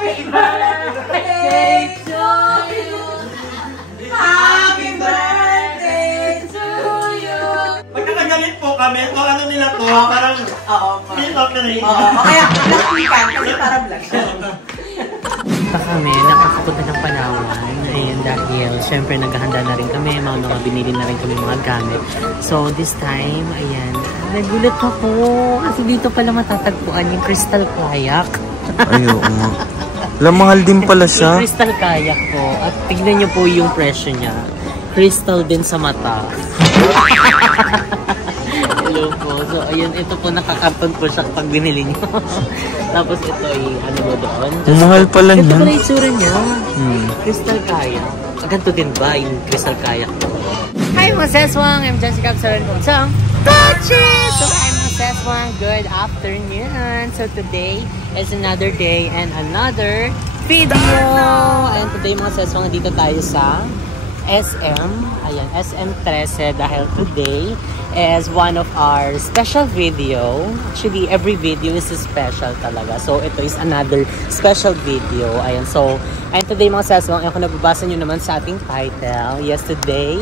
Happy birthday to you. Happy birthday to you. Magkakagalit po kami. O ano nila to? Parang hit-up na rin. Kaya lakikan kasi parang vlog. Pa kami, nakakapunta ng Palawan. Ayan, dahil syempre naghahanda na rin kami, mga binili na rin kami mga gamit. So this time, ayan, nagulat ako. Kasi dito pala matatagpuan yung Crystal Kayak. Ay, oo nga. Alam, mahal din pala siya. Yung Crystal Kayak po. At tignan niyo po yung presyo niya. Crystal din sa mata. Hello po. So, ayun, ito po, nakakarton po siya kapag binili niyo. Tapos ito ay, ano mo doon? Mahal pala niya. Ito pala yung sura niya. Crystal Kayak. Ganito din ba yung Crystal Kayak po? Hi mga Seswang! I'm Jessica Absaran po sa Touches! So I'm mga Seswang. Good afternoon! So today is another day and another video! And today mga Seswang, dito tayo sa SM. Ayan, SM 13 dahil today is one of our special video. Actually, every video is special talaga. So, ito is another special video. Ayan, so, and today mga Seswang, kung nababasa nyo naman sa ating title, yes, today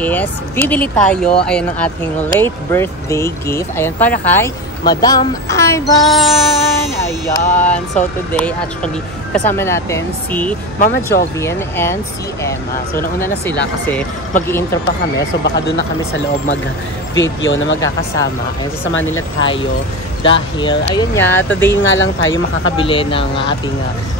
is bibili tayo, ayan, ng ating late birthday gift. Ayan, para kay Madam Ivan! Ayan, so today, actually, kasama natin si Mama Jovian and si Emma. So, nauna na sila kasi mag-i-intro pa kami. So, baka doon na kami sa loob mag-video na magkakasama. Ayun, sasama nila tayo dahil, ayun nga, today nga lang tayo makakabili ng ating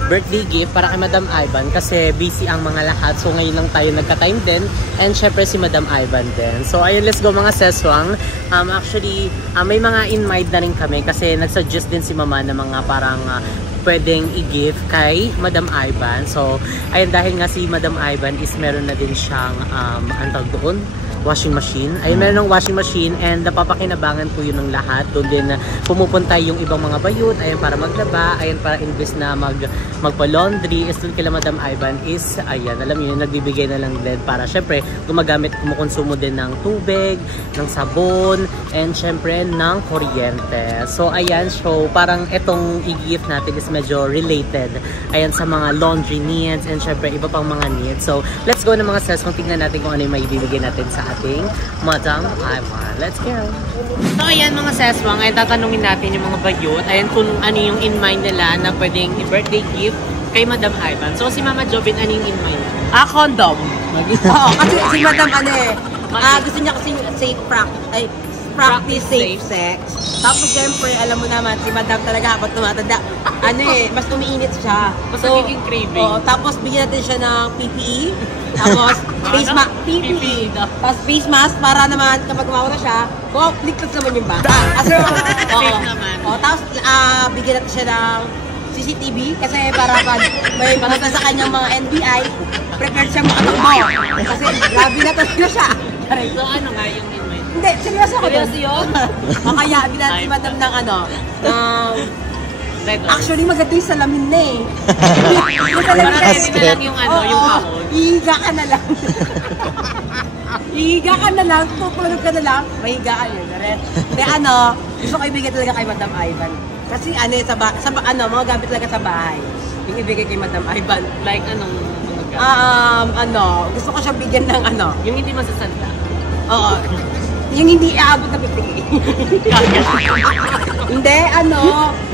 birthday gift para kay Madam Ivan kasi busy ang mga lahat. So, ngayon lang tayo nagka-time din. And syempre, si Madam Ivan din. So, ayun, let's go mga Seswang. Actually, may mga in mind na rin kami kasi nag-suggest din si Mama na mga parang pwedeng i-gift kay Madam Ivan. So, ayun, dahil nga si Madam Ivan is meron na din siyang, antag doon, washing machine. Ayun, meron ng washing machine and napapakinabangan po yun ng lahat. Doon din pumupunta yung ibang mga bayot, ayun, para maglaba, ayun, para invest na magpa-laundry. Is doon kila Madam Ivan is, ayan, alam niyo, nagbibigay na lang din para syempre gumagamit, kumukonsumo din ng tubig, ng sabon, and syempre ng kuryente. So, ayan, so parang itong i-gift natin is medyo related, ayan, sa mga laundry needs and syempre iba pang mga needs. So, let's go na mga Ses, kung tignan natin kung ano yung maibibigay natin sa ating Madam Ivan. Let's go! So, ayan mga Seswang, ay tatanungin natin yung mga bayot. Ayan kung ano yung in mind nila na pwedeng i-birthday gift kay Madam Ivan. So, si Mama Jovin, ano yung in mind? Condom. Oo, kasi si Madam, gusto niya kasi practice safe sex. Tapos, syempre, alam mo naman, si Madam talaga, habang tumatanda, mas umiinit siya. Mas nagiging craving. Tapos, bigyan natin siya ng PPE. Tapos, face mask, PPE. Tapos, face mask, para naman, kapag mawala siya, ligtas naman yung bata. Safe naman. Tapos, bigyan natin siya ng CCTV, kasi para pag may mga sa kanyang mga NBI, prepared siyang makatakbo. Kasi, grabe na talaga siya. So, ano nga yung in mind? Hindi, seryoso ako doon. Seryoso yun? Kaya, binat si Madam ng actually, maganda yung salamin na eh. Parang na lang yung yung kahon. Ihiga ka na lang. Ihiga ka na lang, tutulog ka na lang, mahigaan yun na rin. Kaya gusto ko ibigay talaga kay Madam Ivan. Kasi mga gamit talaga sa bahay. Yung ibigay kay Madam Ivan. Like anong mga gamit? Gusto ko siya bigyan ng yung hindi masasanda. Oo. Yung hindi aabot na pitik. Hindi,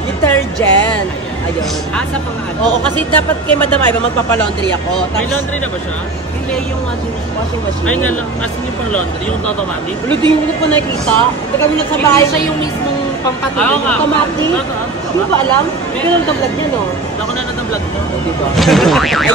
detergent. Ayun. Sa pang Oo, kasi dapat kay Madam Ivan magpapalaundry ako. May laundry na ba siya? Hindi, yung washing machine. Ay, as in yung pang laundry, yung automatic? Hindi yung ko nakikita. Hindi kami sa bahay. Hindi siya yung mismong pampatid. Automatic. Hindi ba alam? Pero nag-vlog niya, no? Ako na nag-vlog mo. Diba?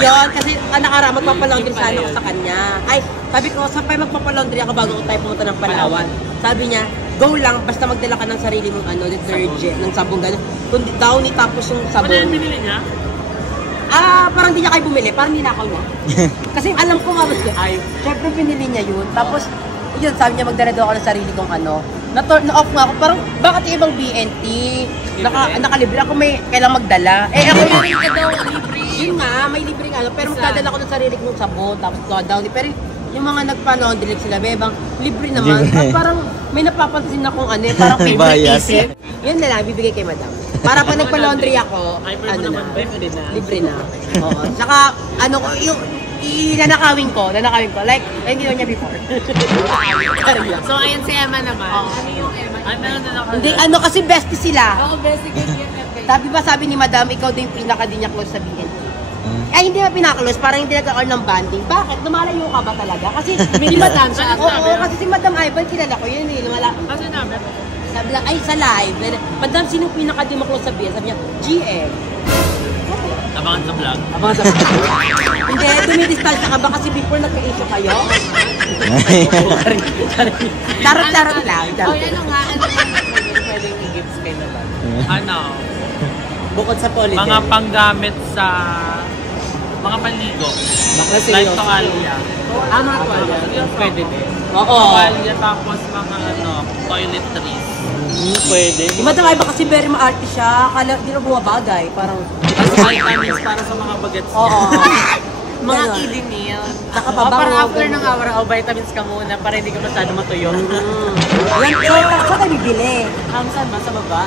Ayun, kasi nakara, magpapalaundry sana ako sa kanya. Ay, sabi ko, sapay magpapalaundry ako bago tayo pumunta ng Palawan. Sabi niya, go lang, basta magdala ka ng sarili mong detergent, ng sabon, gano'n. Kung downy tapos yung sabon. Ano yung binili niya? Parang hindi niya kayo bumili, parang ninakaw niya. Kasi alam ko nga, syempre pinili niya yun. Tapos, yun, sabi niya magdala daw ako ng sarili kong na-off nga ako, parang bakit yung ibang BNT? Nakalibre ako, kailang magdala. Ako yun nga, may libre nga, pero magdadala ko ng sarili kong sabon, tapos downy. Pero yung mga nagpa-laundry sila, bebang libre naman. Parang may napapansin akong parang favorite isip. Yun na lang, bibigay kay Madam. Para pag nagpa-laundry ako, ano na, libre na. Oo. Saka, ano ko, yung nanakawin ko. Like hindi niya before. So, ayun si Emma naman. Ano yung Emma? Ay, meron na ako. Hindi, ano kasi bestie sila. Oo, bestie ganyan. Sabi ni Madam, ikaw din yung pinaka di niya close sa BNP. Ay, hindi na pinaka-close, parang hindi nagkakaroon ng banding. Bakit? Lumalayo ka ba talaga? Kasi si Madam siya. Oo, kasi si Madam Ivan, kilala ko yun eh. Ano namin? Sabi lang, ay, sa live. Madam, sino pinaka di mo close sa BNP? Sabi niya, GM. Abangan sa vlog. Hindi, dumidistansya ka ba kasi before nagka-issue kayo? Charot-charot lang. Oh, ano nga? Ano pwedeng i-gifts kayo na lang? Ano? Bukod sa poly. Mga panggamit sa mga panligo. Like toalya. Mga tuwalya. Pwede din. Oo. Toalya tapos mga toiletries. Pwede. Di ba tayo ba kasi very ma-arty siya? Kala, di na bumabagay. Parang, Vitamins para sa mga bagets. oo. Mga Ganon. kilinil. Nakababaw. Parang after ng hour, vitamins ka muna para hindi ka masyado matuyo. Yan, so tayo bibili. Saan ba? Sa baba?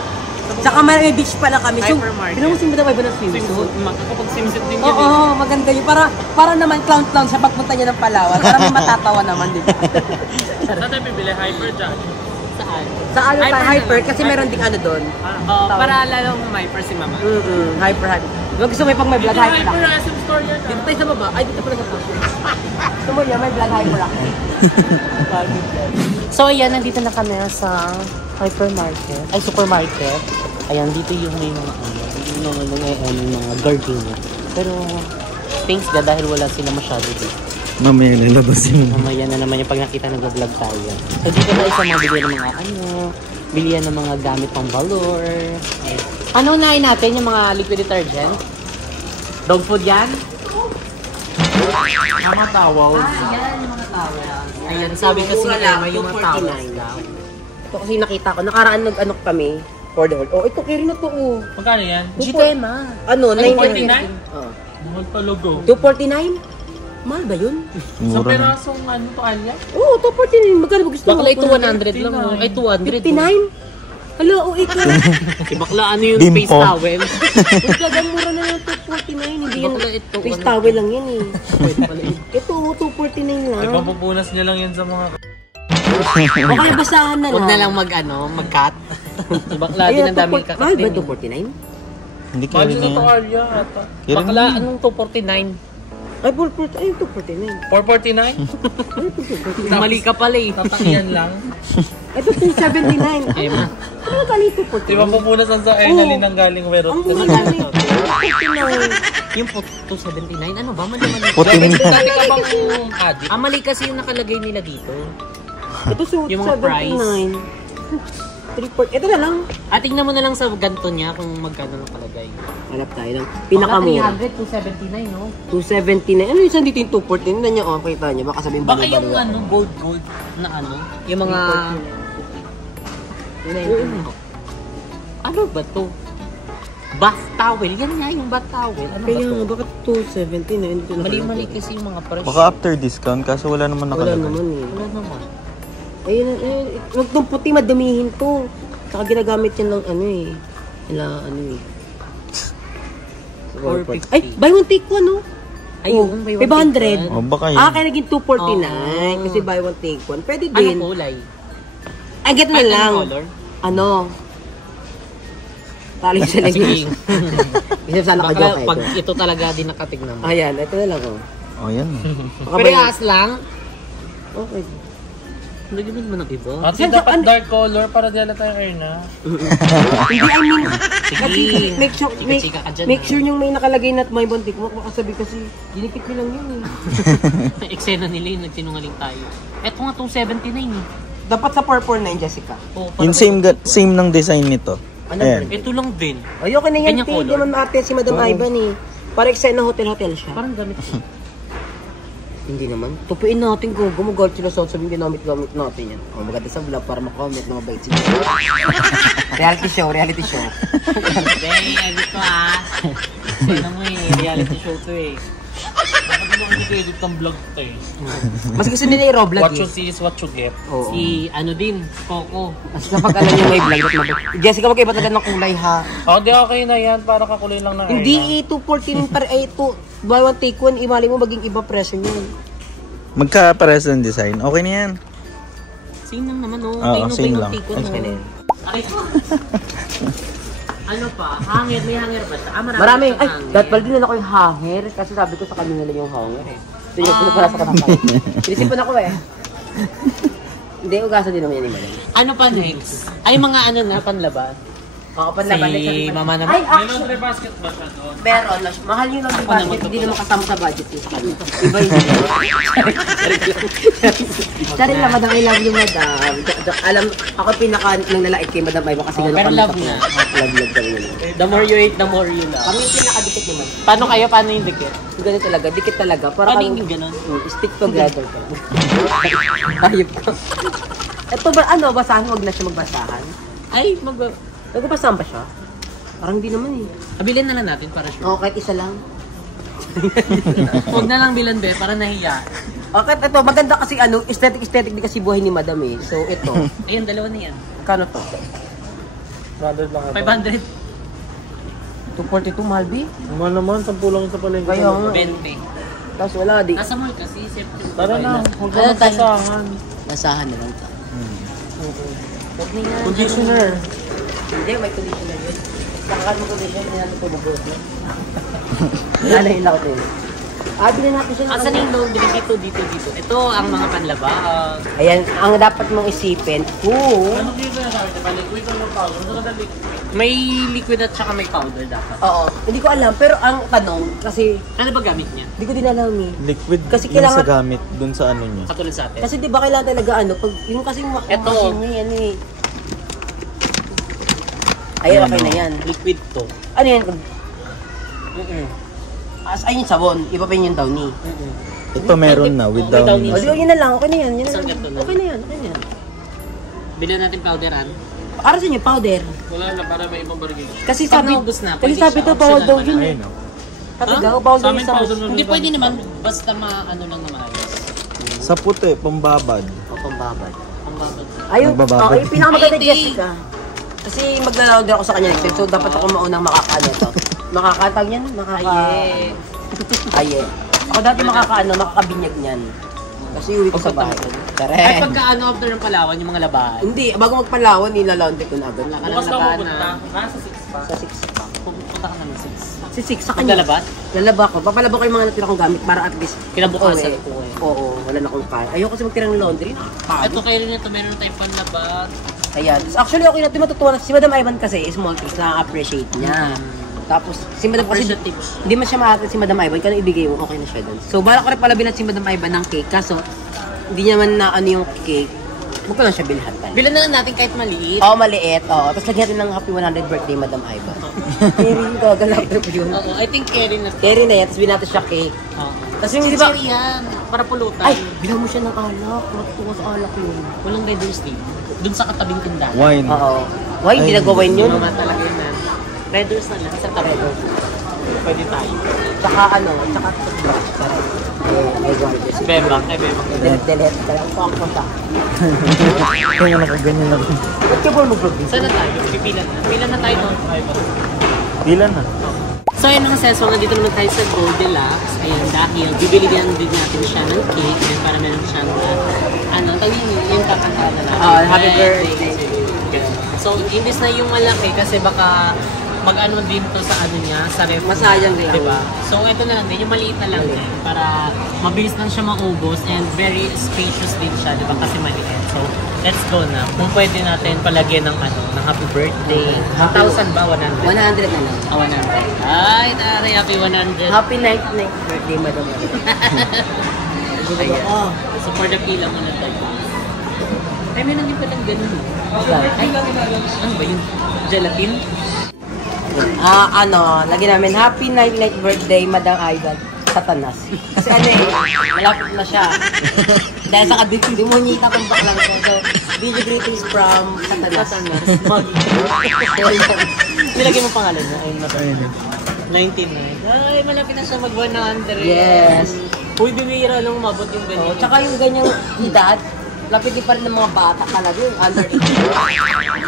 Saka may beach pala kami. So, Hypermarket. pinangusin mo na ba ng swimsuit? Kapag swimsuit din yun. Oo, maganda yun. Para naman clown-clown siya pagpunta niya ng Palawan. Para may matatawa naman, di ba? Saan tayo bibili? Hyper dyan. Saan? Sa ano tayo, Hyper hyper, naman. kasi meron ding ano doon. Para lalong hyper si mama. Hyper. Huwag gusto mo yung pag may vlog, hyper Hyper lang. SM store yan. Dito tayo sa baba. Ay, dito pala sa baba. Gusto mo yan, may vlog, hyper lang. So ayan, nandito na kami sa hypermarket. Ay, supermarket. Ayan, dito yung may mga mga gardenia. Pero, thanks God dahil wala sila masyado dito. Mamaya nalabasin mo. Mamaya na naman yung pag nakita nag-vlog tayo. So dito na isa mabili ng mga bilihan ng mga gamit pang valor. Ay. Ano unahin natin yung mga liquid detergent? Dog food yan? Mga towels. Yan, yung mga towel. Ayan, sabi kasi ni Emma yung mga towels 249. daw. Ito kasi nakita ko, nakaraan nag-ano kami, for the whole. Oh, ito, carry na to, oh. Magkano yan? Gito Emma. Ano, 249? Oh. Mahal talaga. 249? Mahal ba yun? Sa Mura na. perasong toalya? Oo, 249. Magkano ba gusto mo? Bakla 200 lang. Oh. Ay, 200. 59? Hala, oh, ito. Bakla ano yung Bimpo. face towel? Magkagang mura na yung 249. Hindi yan. Bakla ito. Face towel lang yan eh. Ito, 249 lang. Ay, papupunas niya lang yan sa mga... O kaya basahan na lang. Huwag na lang mag-cut. Bakla din ang daming kakat Mahal ba din. 249? Hindi Mahal carry sa na yan. toalya ata. Carry Bakla, na. anong 249? Ay, 249. 449? Mali ka pala eh. Tatakiyan lang. Ito, 279. Emma. Ano kali ito, Di ba pupunasan sa Ernaline ng galing werot? Ang mura na ito. 249. Yung 279, ano ba? Mali-mali. Puti na. Dati ka bang addict? Mali kasi yung nakalagay nila dito. Ito, Yung mga price. 79. Ito na lang. Tingnan mo na lang sa ganto niya kung magkano nakalagay. Hanap tayo ng pinakamura. 279, no? 279. Ano yung saan dito yung 249? Tignan niya, oh, kita niya. Baka sabihin Baka yung baliw-baliw ako. gold na ano? Yung mga... Ano ba to? Bath towel. Yan nga yung bath towel. Ano Kaya ba nga, to? bakit 279? Dito na Mali-mali kasi yung mga price. Baka after discount, kaso wala naman Wala nakalagay. naman eh. Wala naman. Ayun, huwag tong puti, madumihin to. Saka ginagamit yan ng ano eh. Ano eh. 450. Ay, buy one take one, no? Ayun, may 500. O baka yun. Kaya naging 249 kasi buy one take one. Pwede Anong din. kulay? Ay, get na Anong lang. color? Ano? Tali sa Sige. lagay. Isa sana ka Baka joke pag ito. ito talaga din nakatignan mo. Ayan, ito na lang oh. O yan. Baka buy- Parehas lang. Okay. Lagyan mo ng iba. At dapat dark color para di halata yung Erna. Hindi, I mean, Sige. make sure, Chika-chika ka dyan, make ha? sure yung may nakalagay na may bontik mo. Baka sabi kasi, dinikit ko lang yun eh. Eksena nila yung nagsinungaling tayo. Eto nga 279 eh. Dapat sa 449, Jessica. Oh, Yung same ng design nito. Ayan. Ito lang din. Ayoko na yan, Ganyan P. color? Di man ate si Madam Ivan eh. Para eksena hotel-hotel siya. Parang gamit. Hindi naman. Tupuin natin kung gumagalt sila sa sabihin ginamit-gamit natin yan. O maganda sa vlog para makomment mga bait sila. Reality show. Hindi, ano to ah. Ano mo eh, reality show to eh. Hindi ako edit ng vlog to eh. Mas gusto nila i-roblog What you see is what you get. Oo. Si ano din, Coco. Mas kapag alam niyo may vlog, Jessica, magkaiba talaga ng kulay ha. Oh, di okay na yan. Para kakulay lang ng Hindi 214 per 8 to buy one take one, imali mo maging iba presyo niyan. Magka-pares ng design. Okay na yan. Same lang naman, oh. Oo, same lang. Ano pa? Hanger, may hanger ba siya? Maraming, ay, hanger. dapat pala din ako yung hanger. Kasi sabi ko sa kanila lang yung hanger eh. So yun, pinapala sa kanapay. Inisipon ako eh. Hindi, ugasan din naman yan yung madam. Ano pa next? Ay, mga ano na, panlaban. Oo, panlaban. Si Mama naman. Ay, May actually, laundry basket ba siya doon? meron. Mahal yung laundry basket, hindi naman kasama sa budget yung sa kanila. Iba yun. Charing lang, madam, I love you, madam. Alam, ako pinaka ng lalait kay Madam Iva kasi gano'n pero kami love sa- na. Love kami nila. The more you eat, the more you love. Kami yung pinakadikit naman. Paano kayo? Paano yung dikit? Ganun talaga, dikit talaga. Para Paano kang- yung ganun? Stick together ka. Ayop ka. Ito ba, ano, basahan? Huwag na siya magbasahan. Ay, Nagbabasahan ba siya? Parang hindi naman eh. Abilin na lang natin para sure. Oo, kahit isa lang. Huwag na lang bilan, be, para nahiya. Okay, ito, maganda kasi ano, aesthetic din kasi buhay ni Madam eh. So, ito. Ayun, dalawa na yan. Kano to? 100 lang ito. 500. 242, mahal B? Mahal naman, 10 lang sa palengke. Kaya nga. 20. Tapos wala, di. Nasa mall kasi, safety. Tara na, huwag Ano ka magsasangan. Basahan na lang to. Huwag na yan. Conditioner. Hindi, may conditioner yun. Kakakat mo conditioner, hindi natin tumubot. Nanahin lang ko yun. Bilhin natin siya ng Asan yung load? Dito. Ito ang mga panlabang. Ayan, ang dapat mong isipin. Ano dito na sabi? Diba, liquid or powder? Ano ka liquid? May liquid at saka may powder dapat. Oo, hindi ko alam. Pero ang tanong, kasi Ano ba gamit niya? hindi ko din alam eh. Liquid Kasi yung kailangan- sa gamit dun sa ano niya. Katulad sa atin. Kasi di ba kailangan talaga ano, pag yung kasing Eto. ano eh. Ayun, okay na yan. Liquid to. Ano yan? Ayun yung sabon, iba pa yun yung downy. Ito meron na with With downy. O di, yun na lang, okay na yan. Yun na Isang lang. ganito na. Okay na yan, okay na yan. Bilhan natin powderan. Para sa inyo, powder. Wala na, para may ibang barigay. Kasi Pag sabi, naubos na, kasi pwede sabi siya. to, bawal daw Optional yun. naman. Ayun o. Sabi Huh? daw, bawal Sa daw amin, yung sa powder na Hindi pwede naman, basta ano lang naman ayos. Sa puti, pambabad. O, pambabad. Ang babad. Ayun, Nagbababad. okay, pinakamaganda Ay, di. Jessica. Kasi maglalawag ako sa kanya next time, so dapat ako maunang makakaano to. Makakatag yan? Aye. Aye. Ako dati makakabinyag niyan. Kasi uwi ko sa bahay. Ay, Correct. pagka ano after ng Palawan, yung mga labahan. Hindi, bago magpalawan, nilalaundry ko na agad. Wala ka Bukas lang ka labahan pupunta. na. Nasa 6 pa. Sa 6 pa. Pupunta ka naman 6. Si 6 sa kanya. Maglalaba? Lalaba ko. Papalaba ko yung mga natira kong gamit para at least. Kinabukasan Oo, ko eh. Oo, wala na akong kaya. Ayoko kasi magtira ng laundry. Ito kayo rin ito, meron tayong panlaban. Ayan. Actually, okay na. Di matutuwa na. Si Madam Ivan kasi, small things na appreciate niya. Tapos, si Madam kasi, Appreciative. hindi man siya makakita si Madam Ivan. Kaya ibigay mo, okay na siya dun. So, bala ko rin pala bilan si Madam Ivan ng cake. Kaso, hindi niya man na ano yung cake. Huwag ko lang siya bilhan tayo. Bilan na lang natin kahit maliit. Oo, maliit. Oo. Tapos lagyan natin ng happy 100 birthday, Madam Ivan. Carry yung gagalap trip yun. Oo, I think carry na to. Carry na yan. Tapos binata siya cake. Oo. Tapos yung di ba? Sincerely yan, para pulutan. Ay, bilang mo siya ng alak. Matutuwa sa alak yun. Walang Riders Day. Doon sa katabing tindahan. Wine. Oo. Why? Hindi nag-wine yun. Mga talaga yun na. Riders na lang sa tabi. Pwede tayo. Tsaka ano, tsaka toothbrush. Ay, gorgeous. Bebang, ay bebang. Delete ka lang. Fuck mo sa. Kaya nakaganyan ako. Ba't ka ba mag-vlog dito? Saan na tayo? Pipila na. Pila na tayo doon. Bilan na. So ayun mga seso, nandito naman tayo sa Gold Deluxe. Ayan, dahil bibili din natin siya ng cake. Ayan, para meron siyang, ano, tawin yung kakantahan na natin. Happy birthday. So, imbis na yung malaki kasi baka mag-ano din to sa ano niya, sa ref. Masayang lang. Diba? So, ito na lang din, yung maliit na lang din para mabilis lang siya maubos and very spacious din siya, diba? Kasi maliit. So, let's go na. Kung pwede natin palagyan ng ano, ng happy birthday. 1,000 ba? 100? 100 na lang. 100. Ay, tari, happy 100. Happy 99th birthday, Madam Ivan. Ayan. So, for the pila mo na tayo. Ay, meron din palang ganun. Ay, ano ba yun? Gelatin? Lagyan namin happy 99th birthday, Madam Ivan. Satanas. Kasi ano eh, malapit na siya. Dahil sa demonita kong baklang siya. So, video greetings from Satanas. Nilagay mo pangalan na. Ayun na. 99. Ay, malapit na siya mag 100. Yes. Uy, bibira lang umabot yung ganyan. Oh, tsaka yung ganyang edad, lapit pa rin ng mga bata talaga yung under 18.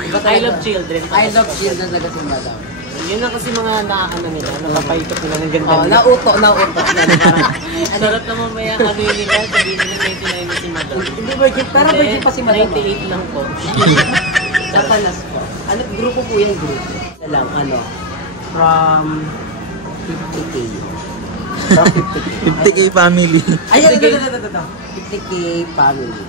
Iba I talaga. love children. I love children talaga si madam. Yun na kasi mga nakaano nila, nakapaitot nila ng ganda. Oh, nauto. Sarap na mamaya ano yun nila, sabihin nila 99 na si madam. Hindi virgin, pero virgin pa si madam. 98 lang po. Sa Palas po. Ano, grupo po yan, grupo. Lang, ano, from 50K. From 50K. 50K family. Ayun, ito. 50K family.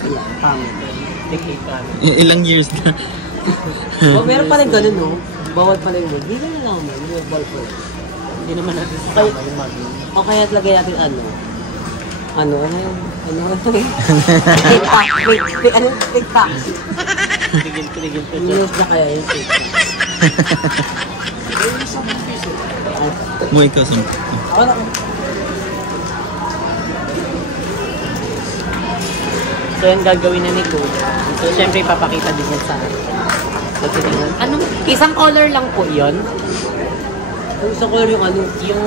Ayan, family. Tikay kami. Ilang years na. Oh, meron pa rin ganun, no? Bawal pa rin yun. Hindi na lang naman, yung bawal pa rin. Hindi naman natin sasama yung magi. O kaya lagay natin ano TikTok. Wait, ano? TikTok. Tigil ko dyan. News na kaya yung TikTok. Mo ikaw sa... Ano? So yan gagawin na ni Kuya. So syempre ipapakita din yan sa akin. Anong, isang color lang po yun? Yung sa color yung ano? Yung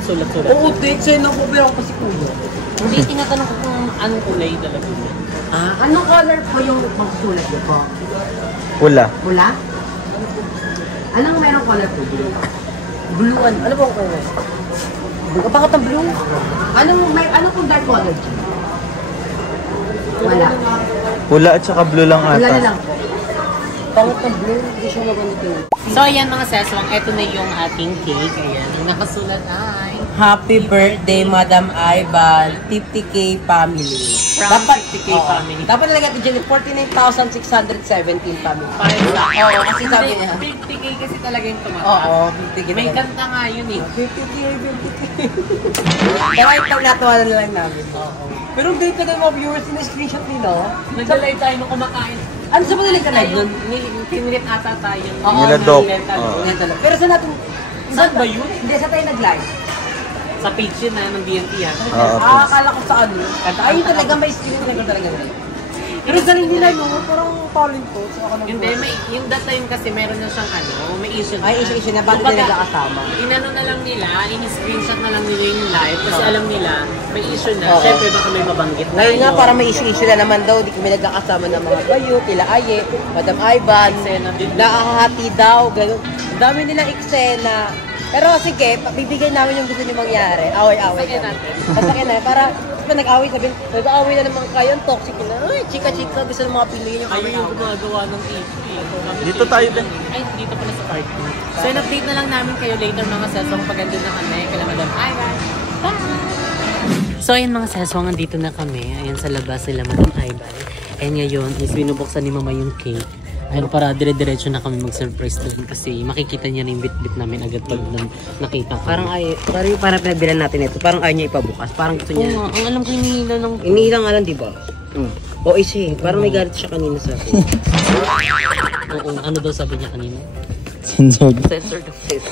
sulat-sulat. Oo, sa'yo lang po pero ako si Kuya. Hindi, tinatanong ko kung anong kulay talaga yun. Anong color po yung magsulat niyo po? Wala. Pula? Anong merong color po? Blue. Ano po ang color? Bakit ang blue? Anong kung dark color? Wala. Wala at saka blue lang Wala na ata. lang po. Pangit ng blue, hindi siya maganda. So ayan mga seswang, eto na yung ating cake. Ayan, ang nakasulat ay Happy birthday, Madam Ivan, 50K family. From 50K family. Dapat talaga ito dyan, 49,617 family. Parang sa... Oo, kasi sabi niya. 50K kasi talaga yung tumatak. Oo, 50K. May kanta nga yun eh. 50K. Kaya ito natuwa na lang namin. Oo. Pero hindi ka na mga viewers na screenshot nila. Naglalay tayo nung kumakain. Ano sa mga nagka-live nun? Pinilit ata tayo. Oo, Nila Doc. Ganito lang. Pero sa natin... Saan ba yun? Hindi, sa tayo nag-live. Sa page yun na ng BNT yan. Oo. Akala ko sa ano. Ay, talaga may screen na talaga. Pero sa nila no, parang talent ko. Hindi, may, yung data yun kasi meron na siyang ano, may issue na. Ay, issue na, bakit Kumbaga, nila kasama? Inano na lang nila, in-screenshot na lang nila yung live kasi alam nila, may issue na. Oo. Siyempre baka may mabanggit na. Ngayon nga, yun. parang may issue na naman daw. Di kami nagkakasama ng mga bayo, kila Aye, Madam Ivan, Eksena din. nakakahati daw, gano'n. Ang dami nilang eksena. Pero sige, bibigyan namin yung gusto niyo mangyari. Away-away. Sasakyan natin. Sasakyan na. Para nag-away, sabihin, nag-away na naman kayo, ang toxic na. Ay, chika-chika, gusto ng mga Pinoy yung Ayun yung away-away. gumagawa ng issue. Dito tayo din. Ay, dito pala sa park. So, in-update na lang namin kayo later mga sesong pag andun na kami. Kala Madam Ivan. Bye! So, ayan mga sesong, andito na kami. Ayan sa labas sila Madam Ivan. And ngayon is binubuksan ni Mama yung cake. Ayun, para dire-diretso na kami mag-surprise doon kasi makikita niya na yung bit-bit namin agad pag nakita ko. Parang pinagbilan natin ito. Parang ayaw niya ipabukas. Parang gusto Oo niya. nga, ang alam ko hinihila ng... Inihila nga lang, di ba? O isa parang may galit siya kanina sa akin. Oo, ano daw sabi niya kanina? Censored. Censored of it.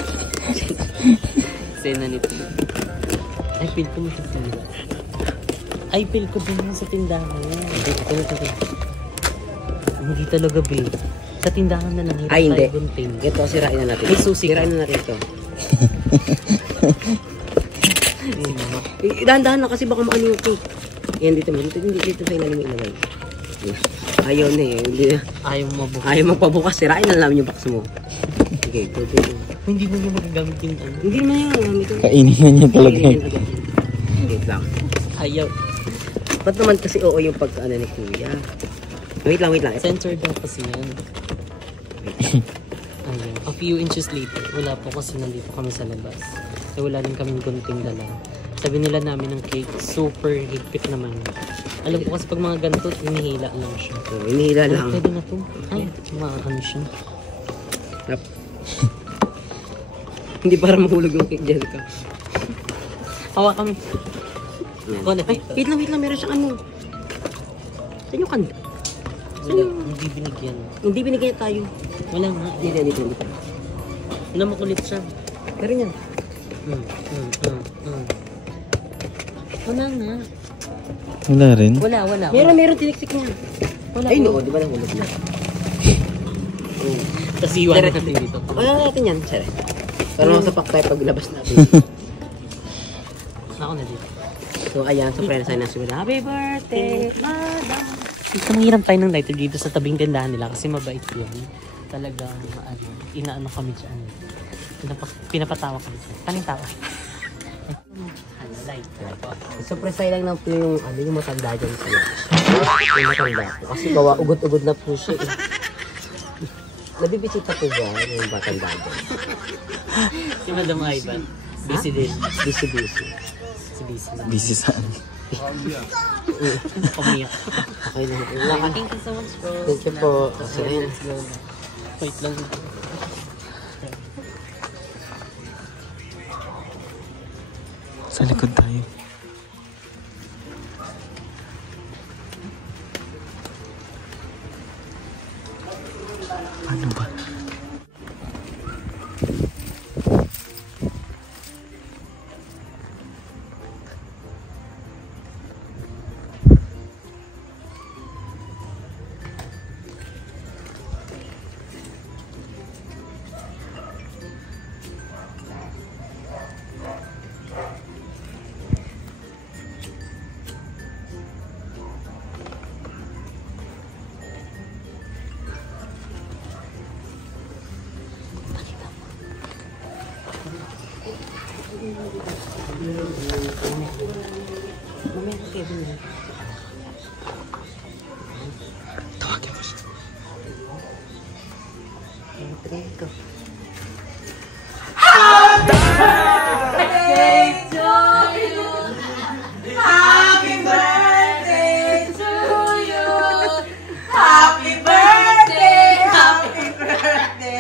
Sena nito. Ay, feel ko nito tindahan. Ay, feel ko din sa tindahan. Ito. Hindi talaga, babe. Sa tindahan na lang. Ay, hindi. Gunting. Ito, sirain na natin. May susi ka. Sirain na natin ito. Dahan-dahan na kasi baka maano yung cake. Yan, dito sa ilalim yung ilagay. Ayaw na eh. Ayaw mo mabukas. Ayaw magpabukas. Sirain na namin yung box mo. Okay, go. Hindi mo yung magagamit yung ano. Hindi naman yung ito. Kainin na niya talaga. Wait lang. Ayaw. Ba't naman kasi oo yung pagkaano ni Kuya? Wait lang. Censored daw kasi yan. Ayun. A few inches later, wala po kasi nandito kami sa labas. So wala din kaming gunting dala. Sabi nila namin ng cake, super higpit naman. Alam ko kasi pag mga ganito, inihila lang siya. So, inihila Ay, lang. pwede na to. Ay, ano siya. Yep. Hindi para mahulog yung cake dyan ka. Hawa kami. Ay, wait lang. Meron siyang ano. Saan yung kanda? Wala, hindi binigyan. Hindi binigyan tayo. Wala nga. Dito. Wala makulit siya. Pero yan. Wala nga. Wala rin. Wala. Meron tiniksik niya. Wala. Ay, no. Di ba nahulog na? Kasi iwan natin dito. Wala natin yan, sir. Pero masapak tayo paglabas natin. Ako na dito. So ayan, so friends, ay nasa happy birthday, madam. Nangiram tayo ng lighter dito sa tabing tindahan nila kasi mabait yun. Talagang inaano kami dyan. Pinapatawa kami dyan. Paning tawa. Lighter. Surprise lang po yung matanda dyan sa lunch. Yung matanda po. Kasi gawa, ugod-ugod na po siya eh. Nabibisita po ba yung matanda dyan? Si Madam Ivan. Busy din. Busy. Busy saan? Umiyak. Okay na. Thank you so much, bro. Thank you po. Sige. Wait lang. Sa likod tayo. Ano ba? Tawagin mo siya. Happy birthday to you. Happy birthday. Happy birthday.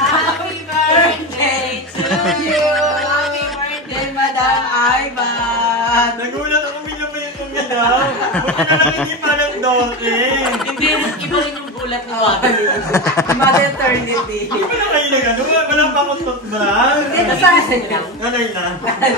Happy birthday to you. Happy birthday, Madam Ivan. Nagulat ako minamay itong ginaw. Buti na lang hindi parang dote. Hindi, iba rin yung gulat ni Mother. Maternity. Hindi na kayo na gano'n. Wala pa akong toothbrush. Nasaan ka? Nanay na.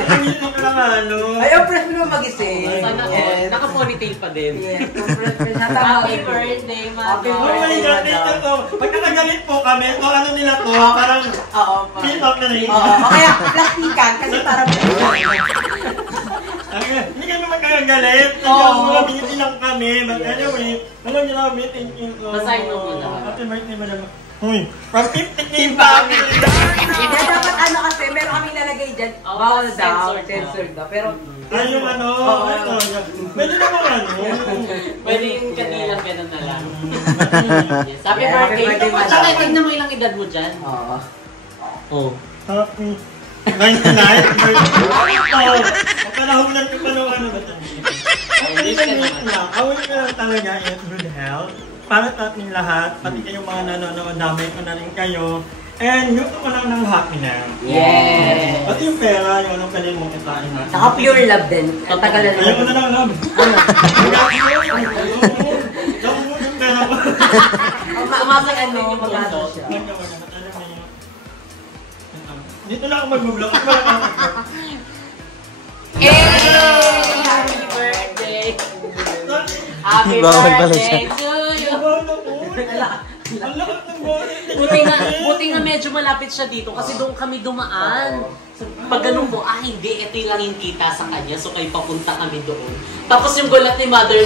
Ang itok lang ano. Ayaw, press mo magising. Sana naka-ponytail pa din. Yes, press mo siya. Happy birthday, Happy Mother. Oh my God, ito to. Pag nakagalit po kami, o ano nila to, parang Oo, pa. pin-up na rin. Oo, kaya plastikan kasi parang Hindi kami magkagalit. Mga biniti lang kami. But anyway, alam niyo na, thank you. Basahin mo muna. Happy birthday, madam. Huy, from 50K family. Hindi, dapat ano kasi, meron kaming nalagay dyan. Bawal daw, censored daw. Pero, Ay, yung ano, ito. Pwede naman ano. Pwede yung kanilang ganun na lang. Yes. Happy Yeah, happy birthday. birthday, Madam. Tsaka, tignan mo ilang edad mo dyan. oo. Oh. Happy 99 birthday. Ito, kapalahunan ko pa ng ano ba ito? Yes ka naman. Awin ko lang talaga in good health. Para sa ating lahat, pati kayong mga nanonood, damay ko na rin kayo. And gusto ko lang ng happiness. Yes! Pati yung pera, yung anong pwede mong kitain na. Saka pure love din. Ang tagal na Ayaw ko na lang, love. Yung pera ko. Umasa ano, magkano siya. Dito na ako mag-vlog. Happy birthday! Happy Bawal pala siya. birthday to you! Ang lakas ng boses. Buti nga medyo malapit siya dito kasi doon kami dumaan. Pag ganun mo, hindi, ito yung lang yung kita sa kanya, so kayo papunta kami doon. Tapos yung gulat ni Mother,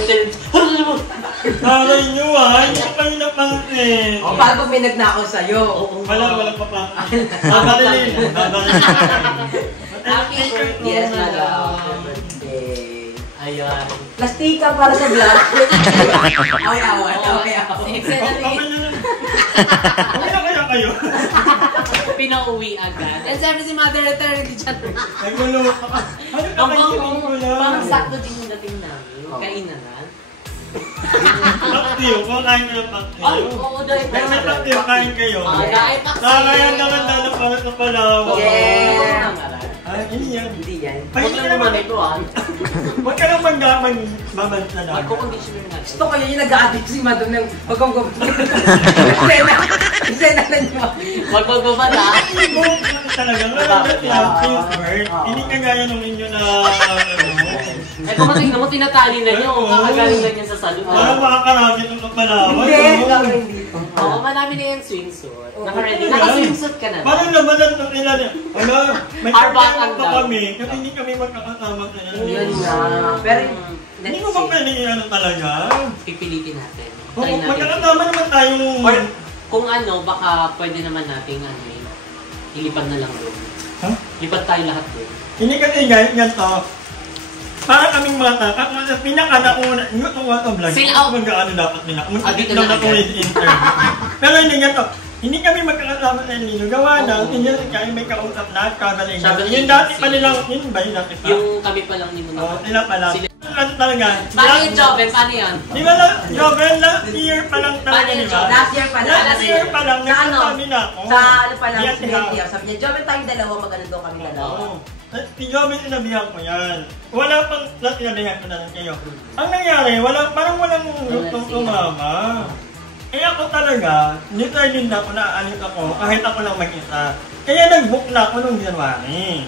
Aray nyo hindi kayo napansin. O, paano pag may nagnakaw sa'yo? Wala pa pa. Babarilin. Happy birthday! Yes, madam. Happy birthday. Ayun. Plastika para sa vlog. Away. Okay na kaya kayo? Pinauwi agad. And sabi si Mother Eterna dyan. Nagulungan ka pa. Ano na kayo ko lang? Parang sakto din yung dating namin. Kainanan. Paktiyo, kumakain ko ng paktiyo. Ay, oo, dahil. May paktiyo, kain kayo. Dahil paktiyo. Nakakayan naman lalo para sa Palawan. Yes. Ay, hindi yan. Hindi yan. Huwag lang naman ito ah. Huwag ka lang magbabanta na. Magko-conditioner na. Gusto ko yun yung nag-a-addict si Madam ng magkong-gong. Isena na niyo. Huwag magbabala. Buhok lang talaga. Ngayon, yung bird. Hindi kagaya nung inyo na Eh kung matignan mo, tinatali na niyo. Kakagaling na niya sa salon. Parang makakarami itong kapalawan. Hindi. Oo, marami na yung swimsuit. Naka-ready. Naka-swimsuit ka na. Parang labanan ng ilan. Ano, may Arbakan problema pa daw. kami. Kasi hindi kami magkakasama sa Yun na. Pero, Hindi let's ko ba see. pwede ano talaga? Pipilitin natin. Kung Try natin. magkakasama naman tayong... Or kung ano, baka pwede naman nating ilipad na lang doon. Ha? Lipad tayo lahat doon. Hindi kasi ganito. Para kaming mga pinaka-nauna, yung mga vlog, Sila- kung mag-ano dapat nila. Kung dito lang na ako agad. with interview. Pero hindi ganito. Hindi kami magkakasama sa Nino. Gawa na, hindi kami may kausap na, travel agency. Travel Yung dati agency. pa nilang, yun ba yung dati pa? Yung kami pa lang ni Muna. Oo, sila pa lang. Sila- Ano talaga? Paano yung Joven? Paano yan? Di ba lang, Joven, last year pa lang talaga, Paano di yung ba? Joven? Last year pa lang. Last year pa lang, Sa ano? nagsasabi na ako. Sa ano pa lang, Yan, sa India. Sabi niya, Joven tayong dalawa, mag-ano daw kami dalawa. Oo. Si Joven, sinabihan ko yan. Wala pang, sinabihan ko na lang kayo. Ang nangyari, parang walang gustong sumama. Eh ako talaga, determined na ako na aalis ako kahit ako lang mag-isa. Kaya nag-book na ako nung January.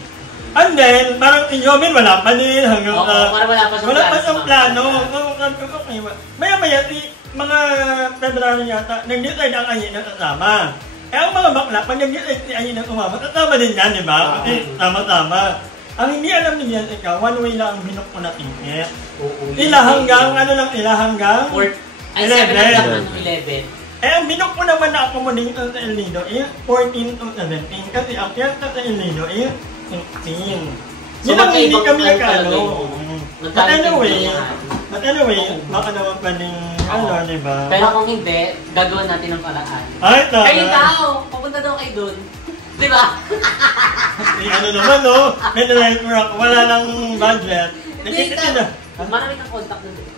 And then, parang si Joven wala pa din hanggang Oo, parang wala pa siyang plano. Oo, sabi ko, okay. Maya-maya, mga February yata, nag-decide ang Ayin na kasama. Eh ang mga bakla, pag nag-decide si Ayin na sumama, kasama din yan, di ba? Kasi sama-sama. Ang hindi alam ni Jessica, one way lang ang binok ko na ticket. Sila hanggang, ano lang sila hanggang? Ay, 7 hanggang 11. Eh, ang binok ko naman na accommodation sa El Nido is 14 to 17 kasi ang fiesta sa El Nido is 16. So, Yun ang hindi magkaibang kami ano nagkano. talaga But anyway, baka naman pa rin, di ba? Pero kung hindi, gagawin natin ng paraan. Ay, Kayo tama. tao, pupunta daw kayo doon. Di ba? Ano naman, no? May driver ako, wala lang budget. Nakikita na. Marami kang contact na doon.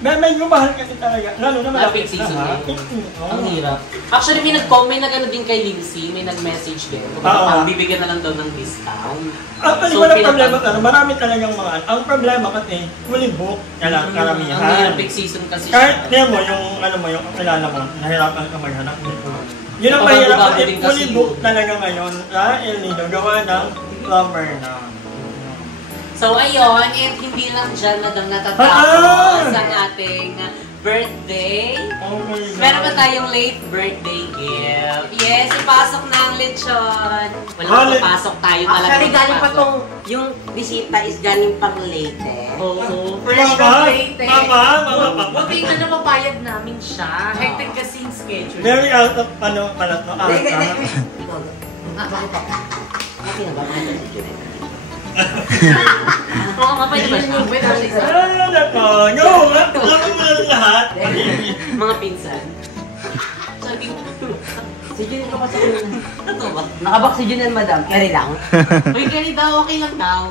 May gumahal kasi talaga. Lalo na Malapit malapit season na. eh. Ang hirap. Actually, may nag-ano din kay Lindsay, may nag-message din. Oo. Bibigyan na lang daw ng discount. Actually, So, walang pinapag- problema. Marami talagang mga... Ang problema kasi, fully book. Kailangan karamihan. Ang hirap peak season kasi Kahit siya. mo, yung ano mo, yung kakilala mo, nahirapan ka maghanap dito. Yun ang Kapag mahirap bago kasi din kasi fully book yun. talaga ngayon sa El Nido. Gawa ng summer na. So, ayun, and hindi lang dyan na natatapos ang ating birthday. Oh my God. Meron pa tayong late birthday gift. Yes, ipasok na ang lechon. Walang Bale. papasok tayo talaga. Actually, galing pa magpasok. tong, yung bisita is galing pang Leyte. Oo. Mama. Buti nga na mapayag namin siya. Hectic kasi yung schedule. Very out of, ano, pala to, out Hindi, of. hindi. Okay na ba? Oo, mapayag ba siya? Ano na ko? No! Ano mo na lahat? Mga pinsan. Sabi ko, Si Jun, ito kasi yun. ano ba? Nakabak si Jun yan, madam. Carry lang. Uy, gani daw, okay lang daw.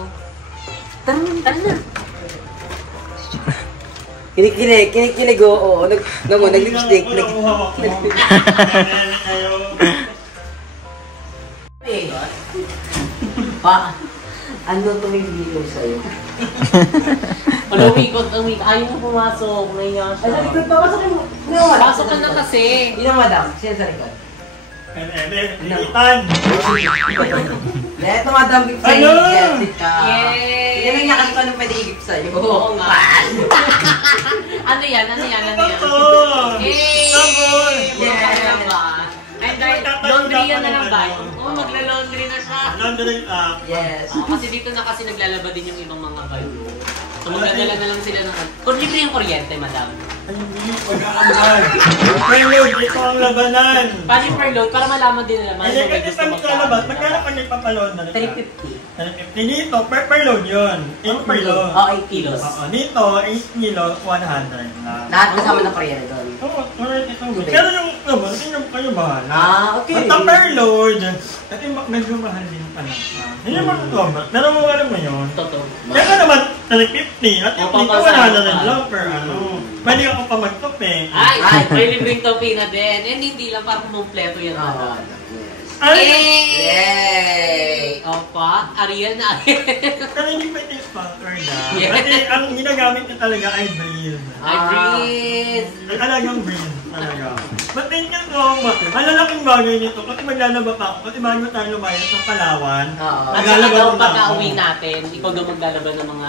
Tara na. Kinikilig, oo. Nag-lipstick. Pa, ano tumibilo sa'yo? Wala, umikot. Ayaw mo pumasok. Nahiya siya. Ay, sa likod pa, pasok mo. Pasok ka na kasi. Yun ang madam, siya sa likod. Litan! Ito madam, gift sa'yo. Ano? Jessica. Yay! Yan ang yakas ko anong pwede i-gift sa'yo. Oo nga. Ano yan? Ito! Yay! Sabon! Yeah! Ay, guys, laundry yan na lang ba? Oo, magla-laundry na siya. Laundry up. Yes. Kasi dito na kasi naglalaba din yung ibang mga bayo. So magdadala na lang sila ng... Kung libre yung kuryente, madam. Ay, hindi. Pag-aamahal. Prelude, ito ang labanan. Paano yung per load? Para malaman din nila. Hindi, kasi pag naglalabas, magkano pag nagpapaload na 350. Dito, per load yun. 8 per load. Oo, 8 kilos. Oo, dito, 8 kilos, 100 na. Lahat kasama ng kuryente doon. Oo, alright, itong good. Pero yung laban, tingnan kayo bahala. Ah, okay. Basta per load, kasi medyo mahal din pala. Hindi naman sobrang. Pero mo alam mo yun. Totoo. Kaya ka naman, 350 at yung dito papasama 100 ka. lang per ano. Pwede ako pa magtupi. Ay, may libreng topi na din. And hindi lang para kumpleto yan. Oo. Ay! Yay! Opa, Ariel na Ariel. Pero hindi pwede sponsor na. Yeah. Kasi ang ginagamit niya talaga ay breeze. I breathe. Talagang breeze talaga. But thank you so much. Ang lalaking bagay nito, kasi maglalaba pa ako. Kasi bago tayo lumayas ng Palawan, At saka daw pagka-uwi natin, ikaw daw maglalaba ng mga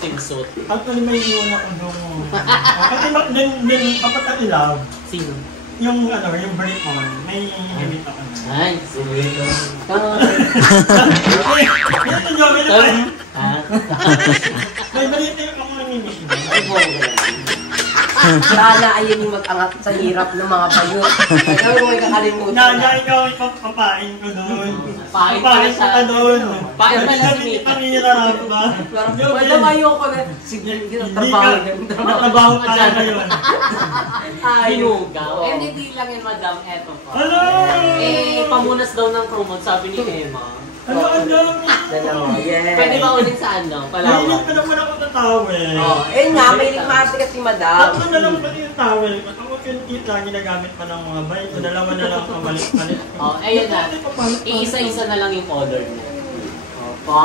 swimsuit. Actually, may iwan ako doon. Kasi din apat ang ilaw. Sino? Yung break on, may gamit ako. Ay, sweet. Ito yung gamit ako. Ah? May balita yung ako namimiss. Ay, Sana ayun yung mag-angat sa hirap ng mga bayo. Kaya huwag kakalimutan Nana, ikaw ang papapain ko doon. Pain Papain ko ka doon. Pain pala si Hindi Mita. kami hirap ba? Wala ayoko na. Sige, Matrabaho ka lang ngayon. Binugaw. Eh, hindi lang yun, madam. Eto pa. Hello! Pamunas daw ng promote, sabi ni Emma. Ano ang dami? Pwede ba ulit sa Mahilig Palawan? pa naman ako sa towel. Nga, may maarte kasi madam. Tatlo na lang pati yung towel. At ako yung kita, ginagamit pa ng mga bay. So, dalawa na lang ang balik-balik. Ayun na. Iisa-isa na lang yung color mo. Opo.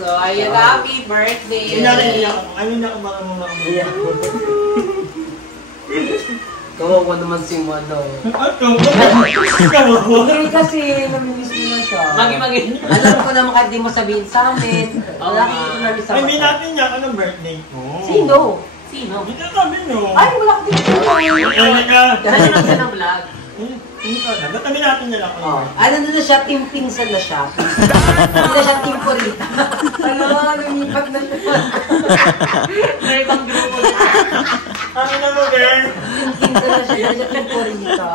So, ayun na. Happy birthday! Sinari niya ako. Ayun na ako marunong ako. Kawawa naman si Mano. Ikaw Kasi namimiss mo na siya. Magi-magi. Alam ko naman kahit di mo sabihin sa amin. Lagi ko namin sa Ay, may natin niya. Anong birthday ko? Sino? Sino? Hindi ka sabi nyo. Ay, wala ko din siya. Ay, ka. Dahil lang siya ng vlog. Hindi ka na. Ba't natin niya lang ako? Ano na siya? Team Pinsan na siya. Hindi na siya Team Corita. Lumipat na siya. Sa ibang grupo na. Ano na mo, girl? Team Pinsan na siya. Hindi na siya Team Corita.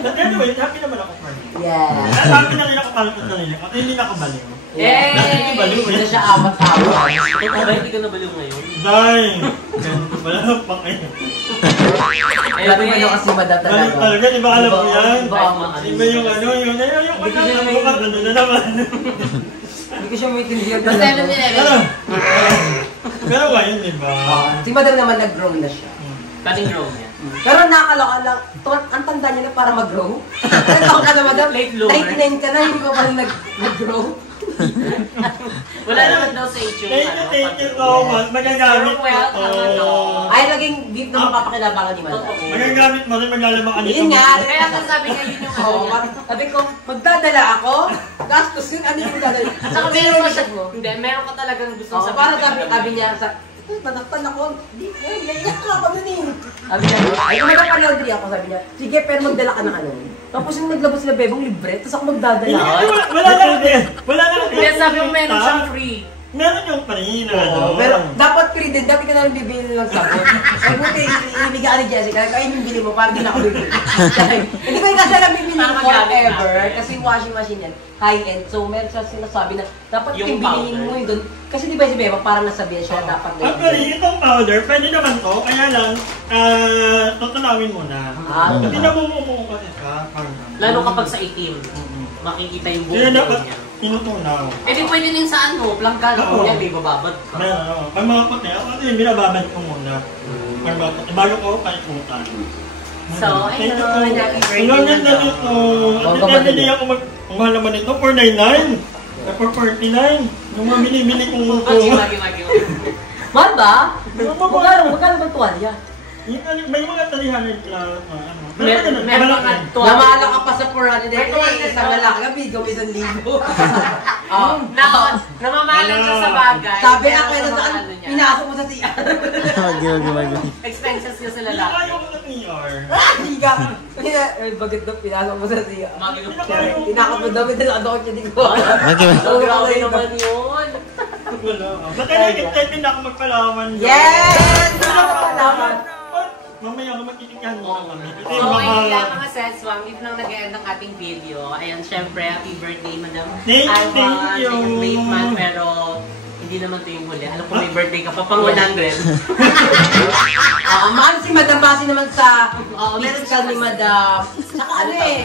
But anyway, happy naman ako for me. Yeah. Happy na rin ako palipot na rin ako. Hindi na ako baliw. Yay! Hindi na siya amat-amat. Hindi ka nabaliw ngayon? Dahil! Wala lang pa kayo. Lalo mo kasi madam Balik talaga. talaga, di ba alam mo yan? Iba Iba yung yung ano na naman. Hindi ko siya maintindihan. Basta alam niya Pero ngayon, di ba? Si madam naman nag-grow na siya. Pating grow niya. Pero nakakaloka lang, ang tanda niya na para mag-grow. Nagtawag ka na madam, Late bloomer. 99 ka na, hindi ko pa rin nag-grow. Wala naman daw sa itsura. Thank you so much. Magagamit mo to. Ay, naging gift na mapapakinabangan ni madam. Magagamit mo rin, maglalabang ka Yun nga. Kaya sabi nga yun yung ano Oo, niya. sabi ko, magdadala ako, gastos yun, ano yung magdadala? At saka meron ka siya, hindi, meron ka talagang gusto Oo, sabihin. parang sabi niya, nanaktan ako, ganyan ka ako nun eh. Sabi niya, ay kung magkakalaundry ako, sabi niya, sige, pero magdala ka ng ano. Tapos yung naglabas sila bebong libre, tapos ako magdadala. Wala lang din. Wala lang din. Kaya sabi mo meron siyang free. Meron yung free na Oo, pero dapat free din, dapat ka na lang bibili ng sabon. Ay, buti, ibigay ni Jessica, kaya yung bibili mo, parang di na ako bibili. Hindi ko yung kasi alam bibili ko forever, kasi washing machine yan, high-end. So, meron siya sinasabi na, dapat Yung yung bilhin mo yun doon. Kasi di ba si Beba, parang nasabihan siya na dapat Actually, itong powder, pwede naman to, kaya lang, tutunawin mo na. Kasi namumuko kasi siya. Lalo kapag sa itim, makikita yung Kaya buong dapat niya. tinutunaw. Eh di pwede din sa plangka na Oo. kung yan, may bababad ka. Meron. Pag mga puti, ako kasi binababad ko muna. Pag mga puti, bago ko kalikutan. So, Thank you ayun, po. happy birthday. Ang ganda na nito. At hindi ako ang mahal naman nito, 499. For 49. Yung mga binibili kong Magi. Mahal ba? Magkano ba tuwalya? May mga talihanan na Meron mga Namala ka pa sa 400 isang lalaki, bigaw 1,000. Namamahalan siya sa bagay. Sabi pero ako, sa mga saan ano niya. pinasok mo sa CR? Expenses niya sa Hindi lalaki. ayaw ko sa PR. Hindi ka. Ay, bakit daw pinasok mo sa CR? Tinakot mo daw, may dalakad ako siya dito. So, grabe naman yun. Wala. Ba't excited na ako magpalaman? Yes! Salamat. Mamaya ako magkikikahan mo kami. Kasi So, ayun lang baka... mga seswang. Dito nang nag-end ang ating video. Ayan, syempre, happy birthday, Madam Thank you, Ivan. thank you. It's a great man, pero hindi naman ito yung huli. Alam ko may birthday ka pa, pang 100. Mahal si Madam Basi naman sa Oo, meron physical ni siya. Madam. Saka ano eh.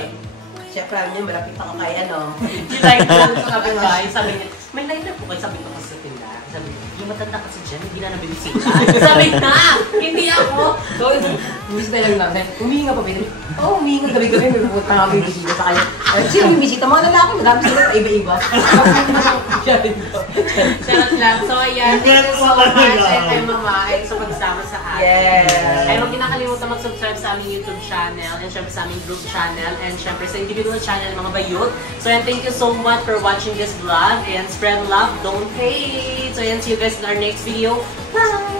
Siyempre, alam niyo, malapit ako kay ano. Yung like ko sa kapitbahay, sabi niya, may line up po kayo, sabi ko kasi sa tindahan. Sabi niya, yung matanda kasi dyan, hindi na nabibisita. Sabi na, hindi ako. So, bisita lang namin. Humihinga pa ba? Oo, humihinga gabi-gabi. May pupunta nga may bisita sa kanya. Sino yung bisita? Mga lalaki, madami sila, iba-iba. Charot lang. So, ayan, thank you so much kay Mama ay sa pagsama sa atin. Yes. Ay, huwag din nakalimutan mag-subscribe sa aming YouTube channel and syempre sa aming group channel and syempre sa individual channel ng mga bayot. So, ayan, thank you so much for watching this vlog and spread love, don't hate. So, ayan, see you guys in our next video. Bye!